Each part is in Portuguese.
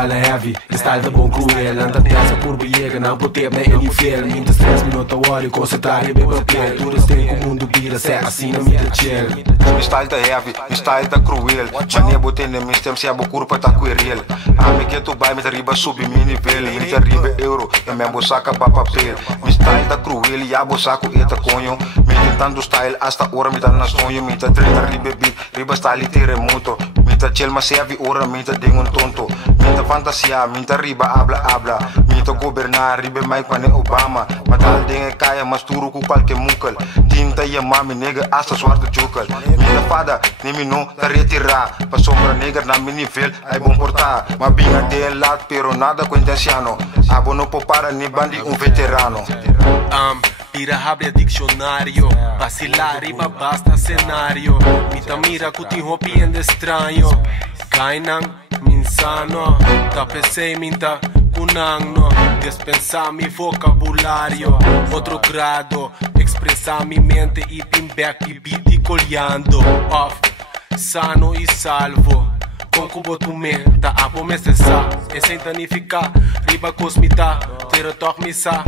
style heavy, style de bom cruel. Anda terça por biega, não pode ter nem infiel. Minta stress, minuto hora, concentrar e beber piel. Tudo tem que o mundo vira, se assim na minha chill. Style da heavy, style da cruel. Mania botem na minha stem, se a curva tá com real. A me que tu vai, me riba sub mi nível. Me riba euro, e me saca pra papel. Me style da cruel, e a saco eta conho. Me tentando style, hasta hora me tá na sonho. Me tá 30 riba beat, riba style terremoto. Me tá chill, mas serve hora, me tá ding un tonto. Me tá fantasia, me tá riba habla. Me tá governar, riba Mike pane Obama. Matal ding kaya, mas turo com qualquer mucal. Tinta e a mami nega, hasta zwarte jokal. Me tá fada, nem me não tá retirar. Pa sombra negra na mi nível, ai bom portar. Ma binga de lat, pero nada com intensiano. Abo no popara, ni bandi un veterano. Pirahable diccionario, vacilar y basta cenario. Mita mira cuti hopi en extraño. Kainan minsano, tapese minta kunangno. Despensar mi vocabulario, otro grado. Expresar mi mente y pinback y beat colhando. Off, sano y salvo. Com cubo tu menta, abo me cessar. E sem danificar, riba cosmita. Tira toque missa.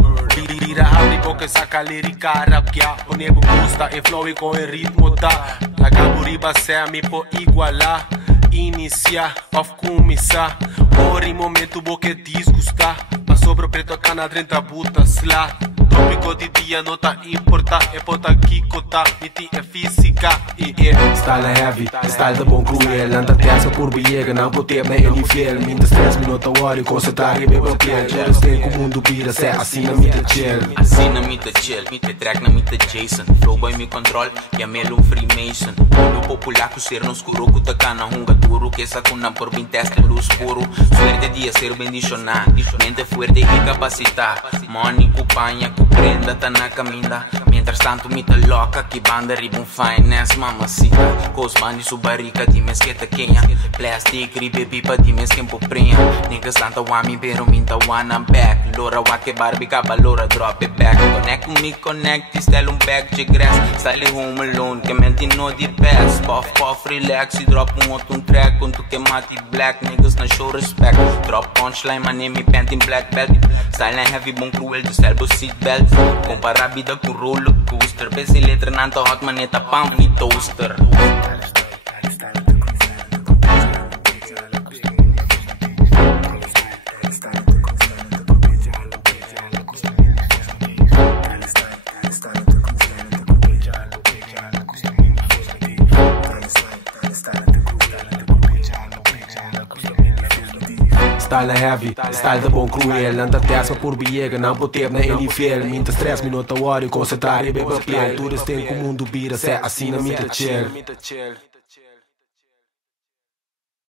Vira abre boca, saca lírica, rapia. O nego gusta, e flow e com o ritmo tá. La gaburiba se a mi po igualar. Iniciar, off começar. Hora e momento boca disgustar. Mas sobre o preto a cana 30 butas lá. Tópico de dia não tá importar. É pota aqui cota, miti é física. Style heavy, style de bom cruel. Anda terça por biega, não pode ter nem infiel. Minta stress, minuto hora, concentrar e beber piel. Todos tem que o mundo vira, se assim na minha chill. Assim na minha chill, te track na minha Jason. Flow boy me control, e a melo um Freemason. No popular com ser no escuro, com tacana hunga duro. Que essa cuna por 20 teste luz puro. Suerte dia ser bendicionar, mente fuerte e capacitar. Money cupanha, prenda tá na caminda. Mientras tanto me tá louca, que banda ribon finance, mamacita. Cos bandi su barrica, dimes que ta quenha. Plastic, ribe pipa, dimes que empoprinha. Niggas tanta wami, pero minta one I'm back. Lora wake barbie, caba lora drop it back. Connect me, connect, style um bag de grass. Style home alone, que mente no de best. Puff, relax, e drop outro track. Quanto que mate black, niggas na show respect. Drop punchline, my name me pant in black belt. Style heavy, bom cruel, de selbo seatbelt. Compara vida com roller coaster. Pensa em letra, nanta hot, maneta, pump e toaster. Style heavy, style de bom cruel. Anda terça por biega, não pode ter nem infiel. Minta stress, minuto hora, concentrar e beber piel. Tudo tem que o mundo vira, se assim na minha chill.